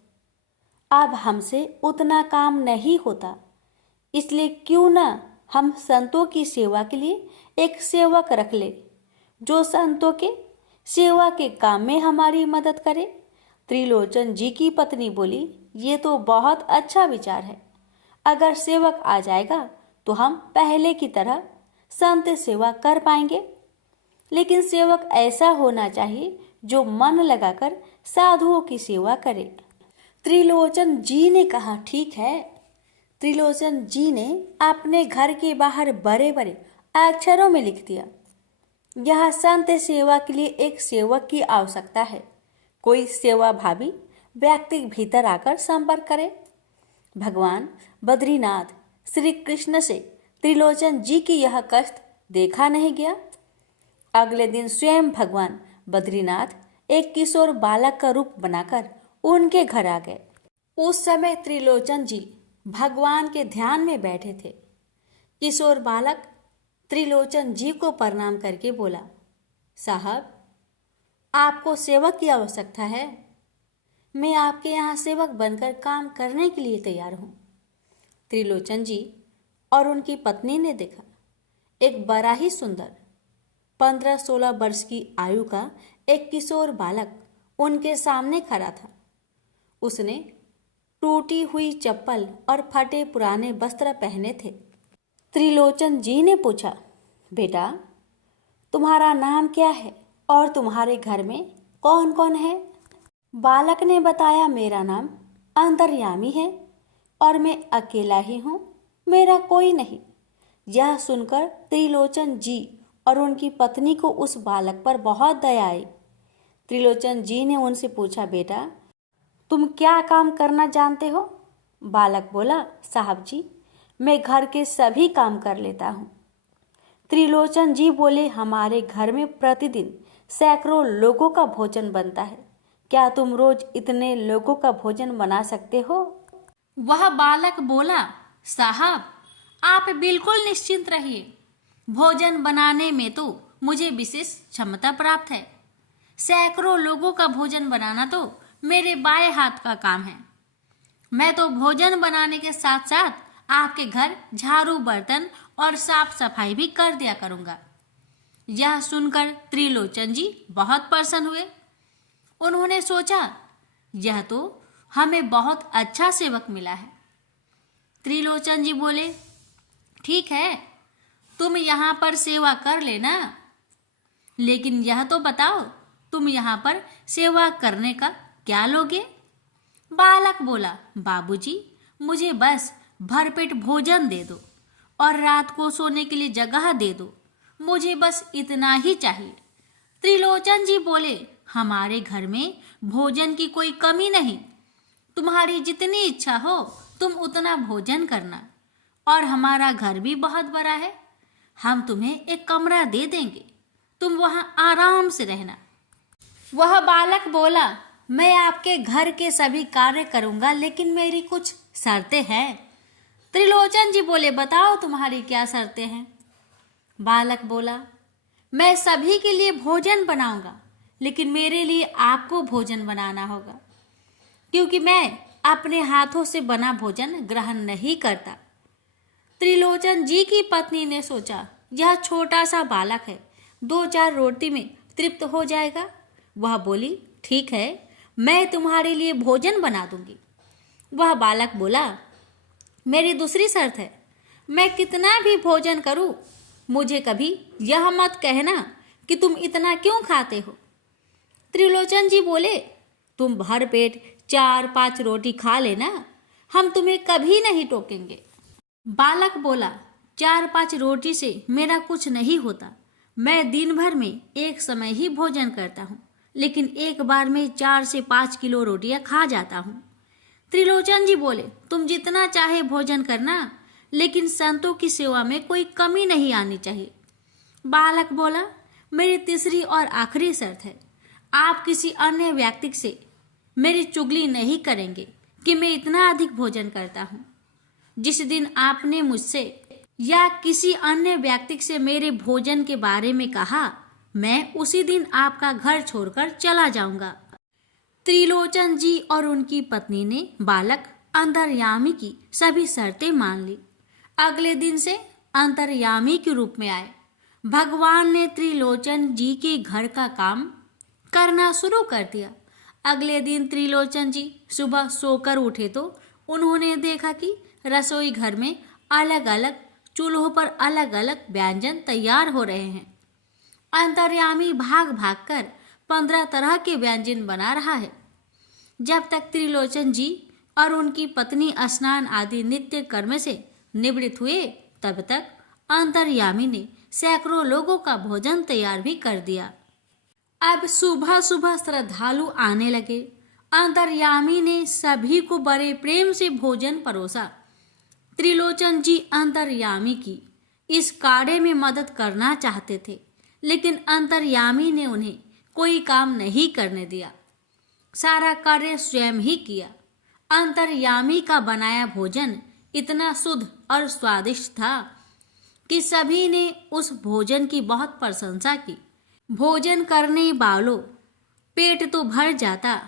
अब हमसे उतना काम नहीं होता, इसलिए क्यों ना हम संतों की सेवा के लिए एक सेवक रख ले, जो संतों के सेवा के काम में हमारी मदद करे। त्रिलोचन जी की पत्नी बोली, ये तो बहुत अच्छा विचार है। अगर सेवक आ जाएगा तो हम पहले की तरह संत सेवा कर पाएंगे, लेकिन सेवक ऐसा होना चाहिए जो मन लगाकर साधुओं की सेवा करे। त्रिलोचन जी ने कहा, ठीक है। त्रिलोचन जी ने अपने घर के बाहर बड़े बड़े अक्षरों में लिख दिया, यह संत सेवा के लिए एक सेवक की आवश्यकता है। कोई सेवा भावी व्यक्ति भीतर आकर संपर्क करे। भगवान बद्रीनाथ श्री कृष्ण से त्रिलोचन जी की यह कष्ट देखा नहीं गया। अगले दिन स्वयं भगवान बद्रीनाथ एक किशोर बालक का रूप बनाकर उनके घर आ गए। उस समय त्रिलोचन जी भगवान के ध्यान में बैठे थे। किशोर बालक त्रिलोचन जी को प्रणाम करके बोला, साहब, आपको सेवक की आवश्यकता है। मैं आपके यहाँ सेवक बनकर काम करने के लिए तैयार हूँ। त्रिलोचन जी और उनकी पत्नी ने देखा, एक बड़ा ही सुंदर 15-16 वर्ष की आयु का एक किशोर बालक उनके सामने खड़ा था। उसने टूटी हुई चप्पल और फटे पुराने वस्त्र पहने थे। त्रिलोचन जी ने पूछा, बेटा, तुम्हारा नाम क्या है और तुम्हारे घर में कौन कौन है? बालक ने बताया, मेरा नाम अंतर्यामी है और मैं अकेला ही हूँ, मेरा कोई नहीं। यह सुनकर त्रिलोचन जी और उनकी पत्नी को उस बालक पर बहुत दया आई। त्रिलोचन जी ने उनसे पूछा, बेटा, तुम क्या काम करना जानते हो? बालक बोला, साहब जी, मैं घर के सभी काम कर लेता हूँ। त्रिलोचन जी बोले, हमारे घर में प्रतिदिन सैकड़ों लोगों का भोजन बनता है। क्या तुम रोज इतने लोगों का भोजन बना सकते हो? वह बालक बोला, साहब, आप बिल्कुल निश्चिंत रहिए। भोजन बनाने में तो मुझे विशेष क्षमता प्राप्त है। सैकड़ों लोगों का भोजन बनाना तो मेरे बाएं हाथ का काम है। मैं तो भोजन बनाने के साथ साथ आपके घर झाड़ू बर्तन और साफ सफाई भी कर दिया करूंगा। यह सुनकर त्रिलोचन जी बहुत प्रसन्न हुए। उन्होंने सोचा, यह तो हमें बहुत अच्छा सेवक मिला है। त्रिलोचन जी बोले, ठीक है, तुम यहाँ पर सेवा कर लेना, लेकिन यह तो बताओ तुम यहाँ पर सेवा करने का क्या लोगे? बालक बोला, बाबूजी, मुझे बस भरपेट भोजन दे दो और रात को सोने के लिए जगह दे दो। मुझे बस इतना ही चाहिए। त्रिलोचन जी बोले, हमारे घर में भोजन की कोई कमी नहीं। तुम्हारी जितनी इच्छा हो तुम उतना भोजन करना, और हमारा घर भी बहुत बड़ा है। हम तुम्हें एक कमरा दे देंगे, तुम वहां आराम से रहना। वह बालक बोला, मैं आपके घर के सभी कार्य करूंगा, लेकिन मेरी कुछ शर्तें हैं। त्रिलोचन जी बोले, बताओ तुम्हारी क्या शर्तें हैं? बालक बोला, मैं सभी के लिए भोजन बनाऊंगा, लेकिन मेरे लिए आपको भोजन बनाना होगा, क्योंकि मैं अपने हाथों से बना भोजन ग्रहण नहीं करता। त्रिलोचन जी की पत्नी ने सोचा, यह छोटा सा बालक है, 2-4 रोटी में तृप्त हो जाएगा। वह बोली, ठीक है, मैं तुम्हारे लिए भोजन बना दूंगी। वह बालक बोला, मेरी दूसरी शर्त है, मैं कितना भी भोजन करूं, मुझे कभी यह मत कहना कि तुम इतना क्यों खाते हो। त्रिलोचन जी बोले, तुम भर पेट 4-5 रोटी खा लेना, हम तुम्हें कभी नहीं टोकेंगे। बालक बोला, 4-5 रोटी से मेरा कुछ नहीं होता। मैं दिन भर में एक समय ही भोजन करता हूँ, लेकिन एक बार में 4 से 5 किलो रोटियां खा जाता हूँ। त्रिलोचन जी बोले, तुम जितना चाहे भोजन करना, लेकिन संतों की सेवा में कोई कमी नहीं आनी चाहिए। बालक बोला, मेरी तीसरी और आखिरी शर्त है, आप किसी अन्य व्यक्ति से मेरी चुगली नहीं करेंगे कि मैं इतना अधिक भोजन करता हूँ। जिस दिन आपने मुझसे या किसी अन्य व्यक्ति से मेरे भोजन के बारे में कहा, मैं उसी दिन आपका घर छोड़कर चला जाऊंगा। त्रिलोचन जी और उनकी पत्नी ने बालक अंतर्यामी की सभी शर्तें मान ली। अगले दिन से अंतर्यामी के रूप में आए। भगवान ने त्रिलोचन जी के घर का काम करना शुरू कर दिया। अगले दिन त्रिलोचन जी सुबह सोकर उठे तो उन्होंने देखा कि रसोई घर में अलग अलग चूल्हों पर अलग अलग व्यंजन तैयार हो रहे हैं। अंतर्यामी भाग भाग कर 15 तरह के व्यंजन बना रहा है। जब तक त्रिलोचन जी और उनकी पत्नी स्नान आदि नित्य कर्म से निवृत्त हुए, तब तक अंतर्यामी ने सैकड़ों लोगों का भोजन तैयार भी कर दिया। अब सुबह सुबह श्रद्धालु आने लगे। अंतर्यामी ने सभी को बड़े प्रेम से भोजन परोसा। त्रिलोचन जी अंतर्यामी की इस कार्य में मदद करना चाहते थे, लेकिन अंतर्यामी ने उन्हें कोई काम नहीं करने दिया। सारा कार्य स्वयं ही किया। अंतर्यामी का बनाया भोजन इतना शुद्ध और स्वादिष्ट था कि सभी ने उस भोजन की बहुत प्रशंसा की। भोजन करने वालों पेट तो भर जाता,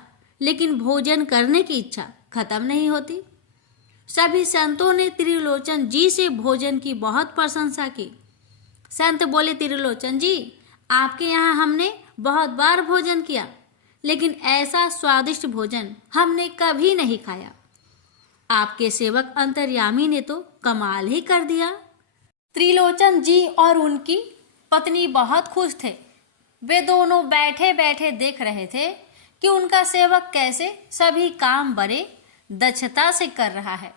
लेकिन भोजन करने की इच्छा खत्म नहीं होती। सभी संतों ने त्रिलोचन जी से भोजन की बहुत प्रशंसा की। संत बोले, त्रिलोचन जी, आपके यहाँ हमने बहुत बार भोजन किया, लेकिन ऐसा स्वादिष्ट भोजन हमने कभी नहीं खाया। आपके सेवक अंतर्यामी ने तो कमाल ही कर दिया। त्रिलोचन जी और उनकी पत्नी बहुत खुश थे। वे दोनों बैठे बैठे देख रहे थे कि उनका सेवक कैसे सभी काम बड़े दक्षता से कर रहा है।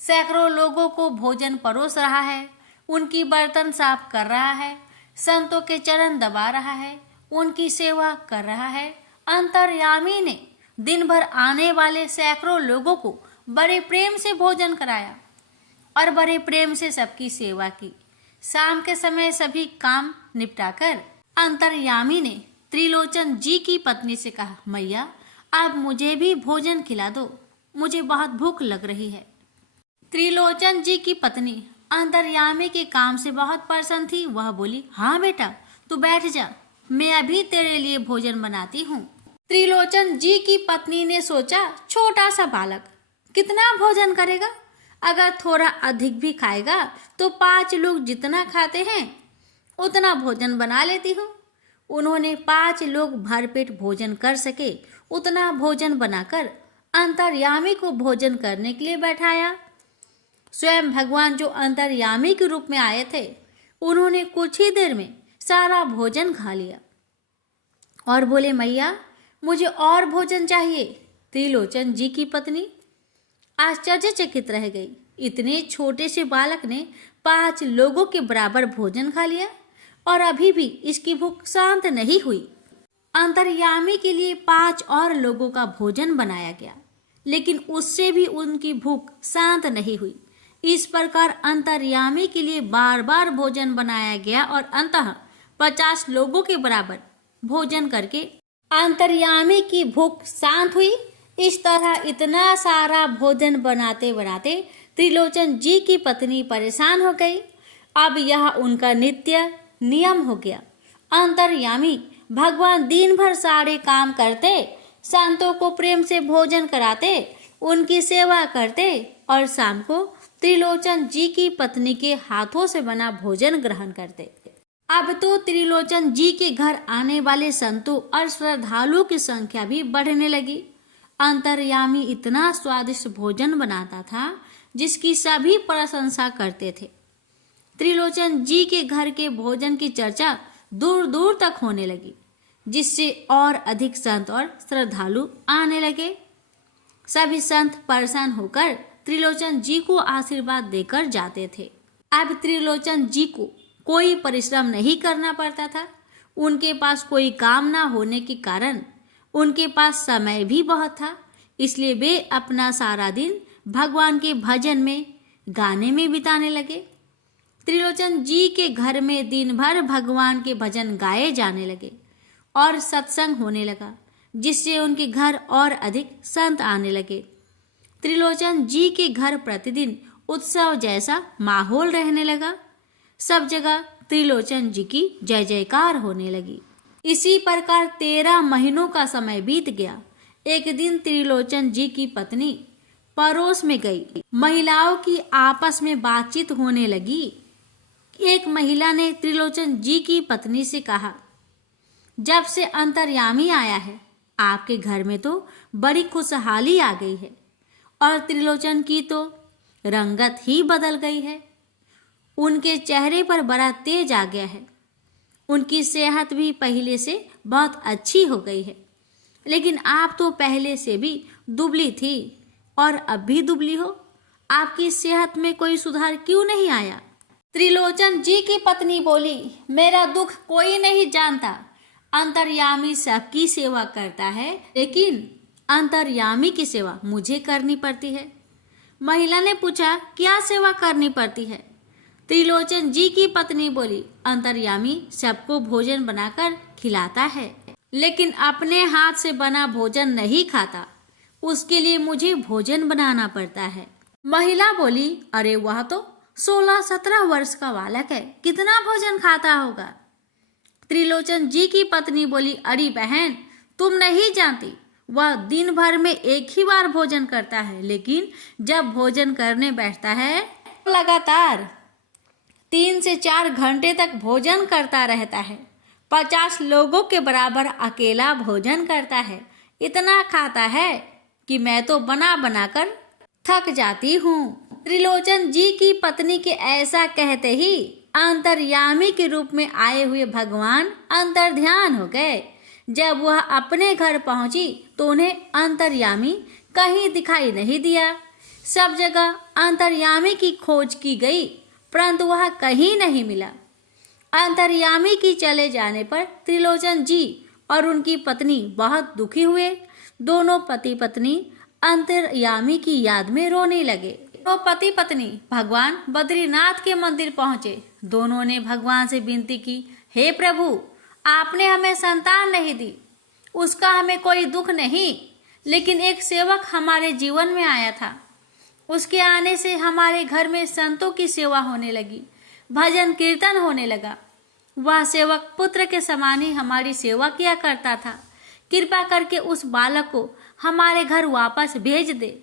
सैकड़ों लोगों को भोजन परोस रहा है, उनकी बर्तन साफ कर रहा है, संतों के चरण दबा रहा है, उनकी सेवा कर रहा है। अंतर्यामी ने दिन भर आने वाले सैकड़ों लोगों को बड़े प्रेम से भोजन कराया और बड़े प्रेम से सबकी सेवा की। शाम के समय सभी काम निपटाकर अंतर्यामी ने त्रिलोचन जी की पत्नी से कहा, मैया अब मुझे भी भोजन खिला दो, मुझे बहुत भूख लग रही है। त्रिलोचन जी की पत्नी अंतर्यामी के काम से बहुत प्रसन्न थी। वह बोली, हाँ बेटा तू बैठ जा, मैं अभी तेरे लिए भोजन बनाती हूँ। त्रिलोचन जी की पत्नी ने सोचा, छोटा सा बालक कितना भोजन करेगा, अगर थोड़ा अधिक भी खाएगा तो 5 लोग जितना खाते हैं उतना भोजन बना लेती हूँ। उन्होंने 5 लोग भरपेट भोजन कर सके उतना भोजन बनाकर अंतर्यामी को भोजन करने के लिए बैठाया। स्वयं भगवान जो अंतर्यामी के रूप में आए थे, उन्होंने कुछ ही देर में सारा भोजन खा लिया और बोले, मैया मुझे और भोजन चाहिए। त्रिलोचन जी की पत्नी आश्चर्यचकित रह गई। इतने छोटे से बालक ने 5 लोगों के बराबर भोजन खा लिया और अभी भी इसकी भूख शांत नहीं हुई। अंतर्यामी के लिए 5 और लोगों का भोजन बनाया गया, लेकिन उससे भी उनकी भूख शांत नहीं हुई। इस प्रकार अंतर्यामी के लिए बार बार भोजन बनाया गया और अंततः 50 लोगों के बराबर भोजन करके अंतर्यामी की भूख शांत हुई। इस तरह इतना सारा भोजन बनाते बनाते त्रिलोचन जी की पत्नी परेशान हो गई। अब यह उनका नित्य नियम हो गया। अंतर्यामी भगवान दिन भर सारे काम करते, संतों को प्रेम से भोजन कराते, उनकी सेवा करते और शाम को त्रिलोचन जी की पत्नी के हाथों से बना भोजन ग्रहण करते। अब तो त्रिलोचन जी के घर आने वाले संतों और श्रद्धालुओं की संख्या भी बढ़ने लगी। अंतर्यामी इतना स्वादिष्ट भोजन बनाता था जिसकी सभी प्रशंसा करते थे। त्रिलोचन जी के घर के भोजन की चर्चा दूर दूर तक होने लगी, जिससे और अधिक संत और श्रद्धालु आने लगे। सभी संत प्रसन्न होकर त्रिलोचन जी को आशीर्वाद देकर जाते थे। अब त्रिलोचन जी को कोई परिश्रम नहीं करना पड़ता था। उनके पास कोई काम ना होने के कारण उनके पास समय भी बहुत था, इसलिए वे अपना सारा दिन भगवान के भजन में, गाने में बिताने लगे। त्रिलोचन जी के घर में दिन भर भगवान के भजन गाए जाने लगे और सत्संग होने लगा, जिससे उनके घर और अधिक संत आने लगे। त्रिलोचन जी के घर प्रतिदिन उत्सव जैसा माहौल रहने लगा। सब जगह त्रिलोचन जी की जय जयकार होने लगी। इसी प्रकार 13 महीनों का समय बीत गया। एक दिन त्रिलोचन जी की पत्नी पड़ोस में गई। महिलाओं की आपस में बातचीत होने लगी। एक महिला ने त्रिलोचन जी की पत्नी से कहा, जब से अंतर्यामी आया है आपके घर में तो बड़ी खुशहाली आ गई है और त्रिलोचन की तो रंगत ही बदल गई है। उनके चेहरे पर बड़ा तेज आ गया है। उनकी सेहत भी पहले से बहुत अच्छी हो गई है, लेकिन आप तो पहले से भी दुबली थी और अब भी दुबली हो। आपकी सेहत में कोई सुधार क्यों नहीं आया? त्रिलोचन जी की पत्नी बोली, मेरा दुख कोई नहीं जानता। अंतर्यामी सबकी सेवा करता है, लेकिन अंतर्यामी की सेवा मुझे करनी पड़ती है। महिला ने पूछा, क्या सेवा करनी पड़ती है? त्रिलोचन जी की पत्नी बोली, अंतर्यामी सबको भोजन बनाकर खिलाता है, लेकिन अपने हाथ से बना भोजन नहीं खाता। उसके लिए मुझे भोजन बनाना पड़ता है। महिला बोली, अरे वह तो 16-17 वर्ष का बालक है, कितना भोजन खाता होगा? त्रिलोचन जी की पत्नी बोली, अरे बहन, तुम नहीं जानती, वह दिन भर में एक ही बार भोजन करता है, लेकिन जब भोजन करने बैठता है लगातार 3 से 4 घंटे तक भोजन करता रहता है। 50 लोगों के बराबर अकेला भोजन करता है। इतना खाता है कि मैं तो बना बनाकर थक जाती हूँ। त्रिलोचन जी की पत्नी के ऐसा कहते ही अंतर्यामी के रूप में आए हुए भगवान अंतर्ध्यान हो गए। जब वह अपने घर पहुंची तो उन्हें अंतर्यामी कहीं दिखाई नहीं दिया। सब जगह अंतर्यामी की खोज की गई, परंतु वह कहीं नहीं मिला। अंतर्यामी की चले जाने पर त्रिलोचन जी और उनकी पत्नी बहुत दुखी हुए। दोनों पति पत्नी अंतर्यामी की याद में रोने लगे। तो पति पत्नी भगवान बद्रीनाथ के मंदिर पहुंचे। दोनों ने भगवान से विनती की, हे प्रभु, आपने हमें संतान नहीं दी, उसका हमें कोई दुख नहीं, लेकिन एक सेवक हमारे जीवन में आया था। उसके आने से हमारे घर में संतों की सेवा होने लगी, भजन कीर्तन होने लगा। वह सेवक पुत्र के समान ही हमारी सेवा किया करता था। कृपा करके उस बालक को हमारे घर वापस भेज दे।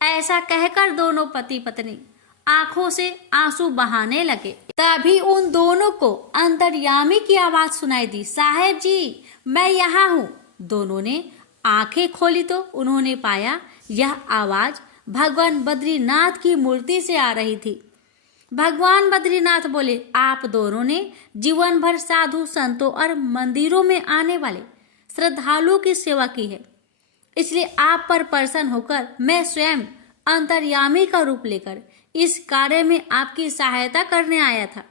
ऐसा कहकर दोनों पति पत्नी आंखों से आंसू बहाने लगे। तभी उन दोनों को अंतर्यामी की आवाज सुनाई दी, साहेब जी, मैं यहाँ हूँ। दोनों ने आंखें खोली तो उन्होंने पाया यह आवाज भगवान बद्रीनाथ की मूर्ति से आ रही थी। भगवान बद्रीनाथ बोले, आप दोनों ने जीवन भर साधु संतों और मंदिरों में आने वाले श्रद्धालुओं की सेवा की है, इसलिए आप पर प्रसन्न होकर मैं स्वयं अंतर्यामी का रूप लेकर इस कार्य में आपकी सहायता करने आया था।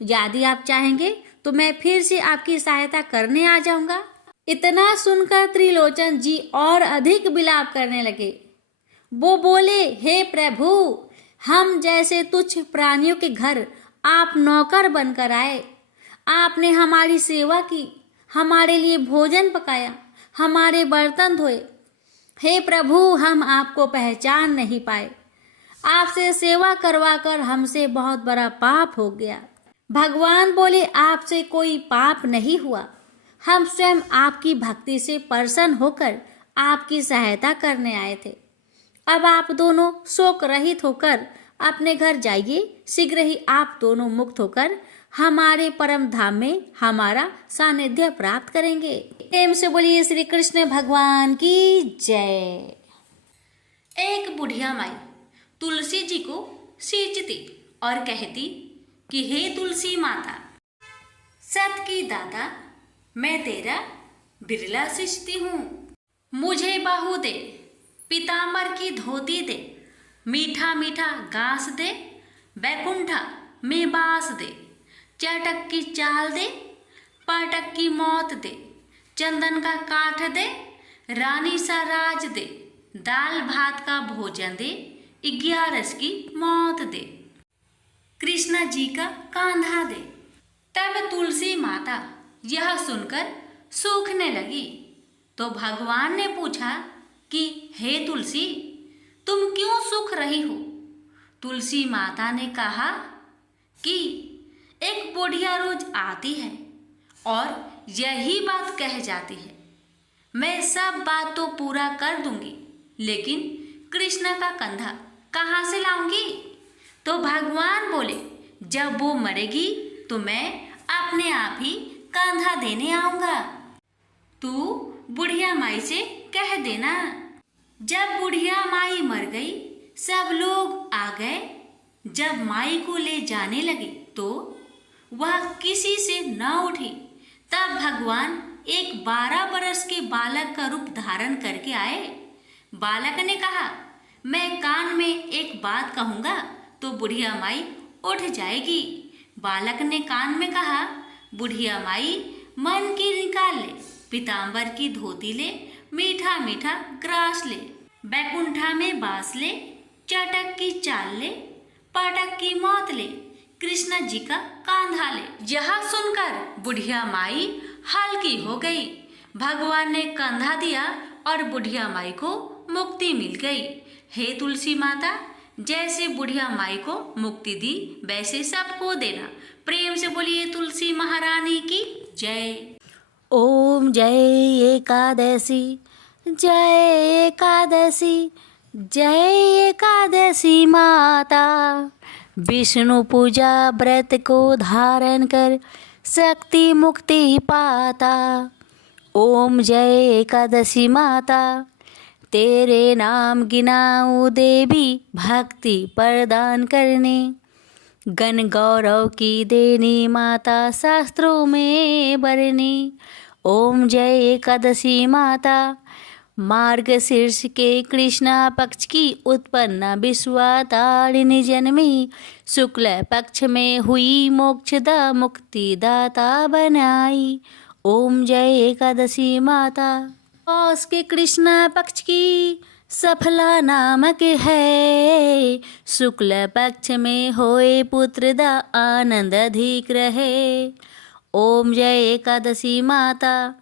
यदि आप चाहेंगे तो मैं फिर से आपकी सहायता करने आ जाऊंगा। इतना सुनकर त्रिलोचन जी और अधिक विलाप करने लगे। वो बोले, हे प्रभु, हम जैसे तुच्छ प्राणियों के घर आप नौकर बनकर आए। आपने हमारी सेवा की, हमारे लिए भोजन पकाया, हमारे बर्तन धोए। हे प्रभु, हम आपको पहचान नहीं पाए। आपसे सेवा करवा कर हमसे बहुत बड़ा पाप हो गया। भगवान बोले, आपसे कोई पाप नहीं हुआ, हम स्वयं आपकी भक्ति से प्रसन्न होकर आपकी सहायता करने आए थे। अब आप दोनों शोक रहित होकर अपने घर जाइए। शीघ्र ही आप दोनों मुक्त होकर हमारे परम धाम में हमारा सानिध्य प्राप्त करेंगे। प्रेम से बोलिए श्री कृष्ण भगवान की जय। एक बुढ़िया माई तुलसी जी को सींचती और कहती कि हे तुलसी माता, सत की दाता, मैं तेरा बिरला सींचती हूँ। मुझे बहू दे, पीताम्बर की धोती दे, मीठा मीठा घास दे, बैकुंठा में बास दे, चटक की चाल दे, पाटक की मौत दे, चंदन का काठ दे, रानी सा राज दे, दाल भात का भोजन दे, 11 की मौत दे, कृष्णा जी का कांधा दे। तब तुलसी माता यह सुनकर सूखने लगी तो भगवान ने पूछा कि हे तुलसी, तुम क्यों सूख रही हो? तुलसी माता ने कहा कि एक बुढ़िया रोज आती है और यही बात कह जाती है, मैं सब बात तो पूरा कर दूंगी, लेकिन कृष्ण का कंधा कहाँ से लाऊंगी? तो भगवान बोले, जब वो मरेगी तो मैं अपने आप ही कंधा देने आऊंगा। तू बुढ़िया माई से कह देना। जब बुढ़िया माई मर गई, सब लोग आ गए। जब माई को ले जाने लगे तो वह किसी से न उठी। तब भगवान एक 12 बरस के बालक का रूप धारण करके आए। बालक ने कहा, मैं कान में एक बात कहूँगा तो बुढ़िया माई उठ जाएगी। बालक ने कान में कहा, बुढ़िया माई मन की निकाल ले, पीताम्बर की धोती ले, मीठा मीठा ग्रास ले, बैकुंठा में बास ले, चटक की चाल ले, पाटक की मौत ले, कृष्णा जी का कांधा ले। यह सुनकर बुढ़िया माई हल्की हो गई। भगवान ने कंधा दिया और बुढ़िया माई को मुक्ति मिल गई। हे तुलसी माता, जैसे बुढ़िया माई को मुक्ति दी वैसे सबको देना। प्रेम से बोलिए तुलसी महारानी की जय। ओम जय एकादशी, जय एकादशी, जय एकादशी माता। विष्णु पूजा व्रत को धारण कर शक्ति मुक्ति पाता। ओम जय एकादशी माता, तेरे नाम गिनाऊं देवी भक्ति प्रदान करने। गण गौरव की देनी माता शास्त्रों में बरनी। ओम जय एकादशी माता, मार्गशीर्ष के कृष्णा पक्ष की उत्पन्ना विश्वातारिणी जन्मी। शुक्ल पक्ष में हुई मोक्षदा मुक्तिदाता बनाई। ओम जय एकादशी माता, पौष के कृष्णा पक्ष की सफला नामक है। शुक्ल पक्ष में होए पुत्र दा आनंद अधिक रहे। ओम जय एकादशी माता।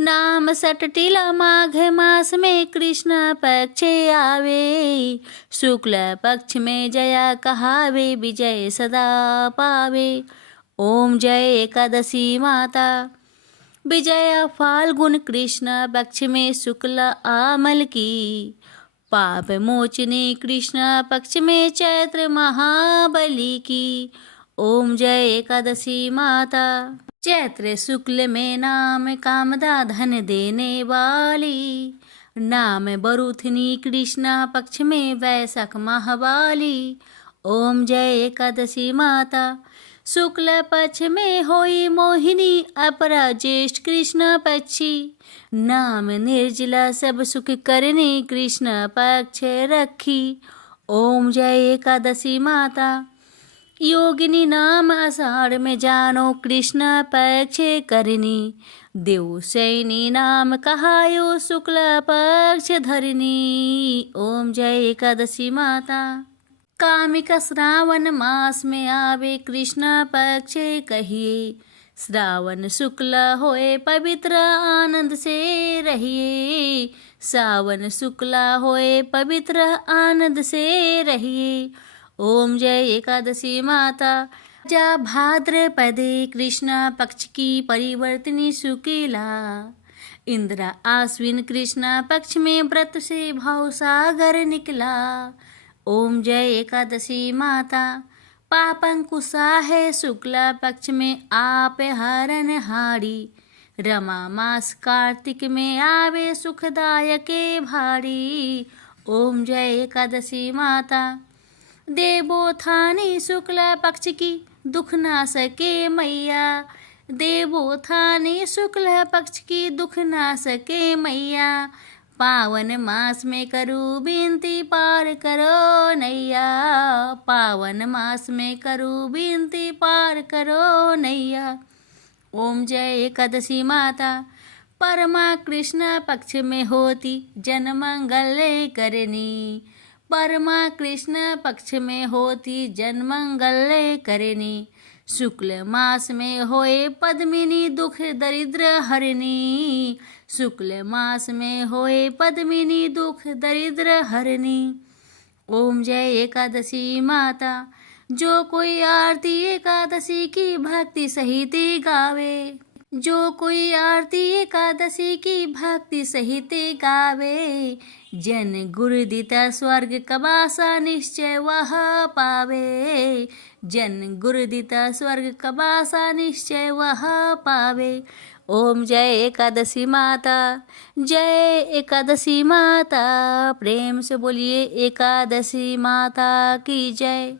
नाम सटटिला माघ मास में कृष्ण पक्ष आवे, शुक्ल पक्ष में जया कहावे, विजय सदा पावे। ओम जय एकादशी माता। विजया फाल्गुन कृष्ण पक्ष में शुक्ल आमल की, पाप मोचनी कृष्ण पक्ष में चैत्र महाबली की। ओम जय एकादशी माता। चैत्र शुक्ल में नाम कामदा धन देने वाली, नाम बरुथनी कृष्ण पक्ष में वैशाख महावाली। ओम जय एकादशी माता। शुक्ल पक्ष में होई मोहिनी, अपरा ज्येष्ठ कृष्ण पक्षी, नाम निर्जला सब सुख करने कृष्ण पक्ष रखी। ओम जय एकादशी माता। योगिनी नाम आषाढ़ में जानो कृष्ण पक्ष करनी, देव सैनी नाम कहायो शुक्ल पक्ष धरनी। ओम जय एकादशी माता। कामिका श्रावण मास में आवे कृष्ण पक्ष कहिए, श्रावण शुक्ल होए पवित्र आनंद से रहिए, सावन शुक्ल होए पवित्र आनंद से रहिए। ओम जय एकादशी माता। जा भाद्रपदे कृष्ण पक्ष की परिवर्तनी शुक्ला, इंद्रा आश्विन कृष्ण पक्ष में व्रत से भाव सागर निकला। ओम जय एकादशी माता। पापंकुशा है शुक्ला पक्ष में आप हरण हारी, रमा मास कार्तिक में आवे सुखदायक भारी। ओम जय एकादशी माता। देवोत्थानी शुक्ल पक्ष की दुख ना सके मैया, देवोत्थानी शुक्ल पक्ष की दुख ना सके मैया, पावन मास में करूँ विनती पार करो नैया, पावन मास में करूँ विनती पार करो नैया। ओम जय एकादशी माता। परमा कृष्ण पक्ष में होती जन मंगल करनी, परमा कृष्ण पक्ष में होती जन मंगल करनी, शुक्ल मास में होए पद्मिनी दुख दरिद्र हरनी, शुक्ल मास में होए पद्मिनी दुख दरिद्र हरनी। ओम जय एकादशी माता। जो कोई आरती एकादशी की भक्ति सहित गावे, जो कोई आरती एकादशी की भक्ति सहित गावे, जन गुरु दिता स्वर्ग कबासा निश्चय वह पावे, जन गुरु दिता स्वर्ग कबासा निश्चय वह पावे। ओम जय एकादशी माता। जय एकादशी माता। प्रेम से बोलिए एकादशी माता की जय।